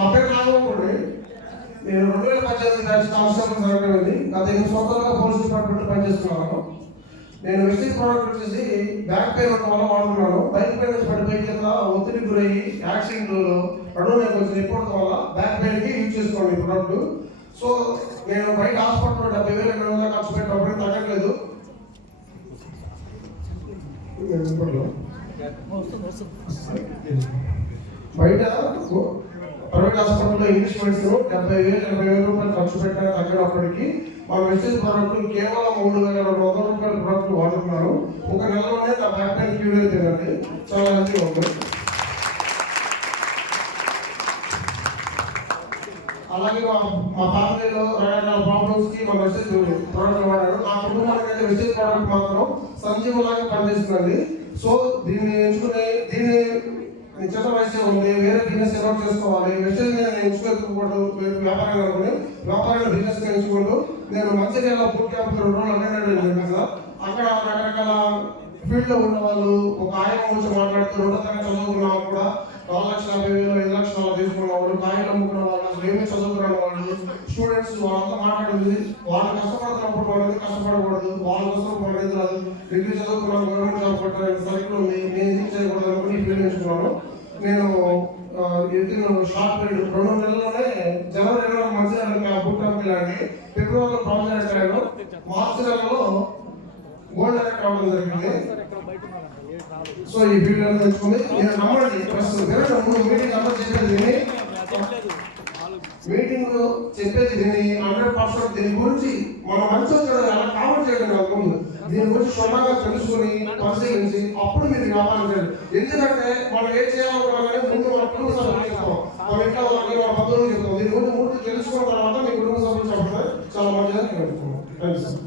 నా పేరు నాగోడి. నేను 2018 బ్యాచ్ కానిస్టేబుల్ జరగలేదు. గత 8 సంవత్సరాలుగా పోలీస్ డిపార్ట్మెంట్ పనిచేస్తున్నాను. నేను వెస్టిజ్ ప్రోడక్ట్ వచ్చేసి బ్యాక్ పెయిన్ ఉండడం వల్ల వాడుతున్నాను. బైక్ పైన పడిపోయి కింద ఒత్తిడి గురయ్యి యాక్సిడెంట్ నడుము కొంచెం ఎక్కువ వల్ల బ్యాక్ పెయిన్కి యూజ్ చేసుకోండి ఈ ప్రోడక్ట్. సో నేను బయట హాస్పిటల్లో 70,000 ఖర్చు పెట్టినప్పుడు తగ్గట్లేదు. బయట ప్రైవేట్ హాస్పిటల్లో ఇంగ్లీష్ మెడిసిన్ 70,000 రూపాయలు ఖర్చు పెట్టాను తగ్గినప్పటికీ మా వెస్టిజ్ ప్రోడక్ట్ కేవలం 3,200 రూపాయల ప్రోడక్ట్ వాడుతున్నాను. ఒక నెలలోనే నా బ్యాక్ పెయిన్ క్యూర్ అవుతుందండి. చాలా హెల్తీగా ఉంది. అలాగే మా ఫ్యామిలీలో రకరకాల ప్రాబ్లమ్స్కి మా వెస్టిజ్ ప్రోడక్ట్ వాడాను. నా కుటుంబానికి అయితే వెస్టిజ్ ప్రోడక్ట్ మాత్రం సంజీవులాగా పనిచేస్తుందండి. సో దీన్ని ఎంచుకుని చిన్న వయసు ఉంది, వేరే బిజినెస్ డెవలప్ చేసుకోవాలి, వెస్టేజ్ మీద నేను ఎంచుకోకూడదు, వ్యాపారంగా అనుకుని వ్యాపారంగా బిజినెస్ ఎంచుకుంటూ నేను మంచిర్యాల బూట్ క్యాంప్ 2 రోజులు అటెండ్ అయ్యాను కదా. అక్కడ రకరకాల ఫీల్డ్లో ఉన్న వాళ్ళు ఒక ఆయన గురించి మాట్లాడుతూ 2వ తరగతి చదువుకున్న వాళ్ళు కూడా 4,50,000 5 లక్షలు తీసుకున్న వాళ్ళు, కాయలు అమ్ముకున్న వాళ్ళు, అసలు ఏమీ చదువుకున్న వాళ్ళు, స్టూడెంట్స్ వాళ్ళంతా మాట్లాడింది. వాళ్ళు కష్టపడుతున్నప్పుడు వాళ్ళు కష్టపడకూడదు, వాళ్ళ కోసం పడేది రాదు. డిగ్రీ చదువుకున్నాను, గవర్నమెంట్ జాబ్ కొట్టాను, సైకిల్ ఉంది, నేను ఏం చేయకూడదు అనుకుని ఫీల్డ్ ఎంచుకున్నాను. నేను షార్ట్ పీరియడ్ 2 నెలల్లోనే జనవరి 20 మంచిర్యాల బూట్ క్యాంప్కి వెళ్ళండి. ఫిబ్రవరిలో ప్రాజెక్ట్ అయ్యాను. మార్చి నెలలో గోల్డ్ డైరెక్ట్ అవ్వడం జరిగింది. సో ఈ ఫీల్డ్ అనేది తెచ్చుకుంది. నేను నమ్మండి మీటింగ్ చెప్పేది విని 100% దీని గురించి మన మంచి ఎలా కామెంట్ చేయడం కాకుండా దీని గురించి క్షుణ్ణంగా తెలుసుకుని పరిశీలించి అప్పుడు మీరు వ్యాపారం చేయాలి. ఎందుకంటే మనం ఏం చేయాలనుకున్నా కానీ ముందు మన కుటుంబ సభ్యులు చెప్తాం, మన ఇంట్లో వాళ్ళకి మన బంధువులు చెప్తాం. దీని గురించి ముందు తెలుసుకున్న తర్వాత మీ కుటుంబ సభ్యులు చెప్పడం చాలా మంచిదని నేను అనుకుంటున్నాను. Thank you sir.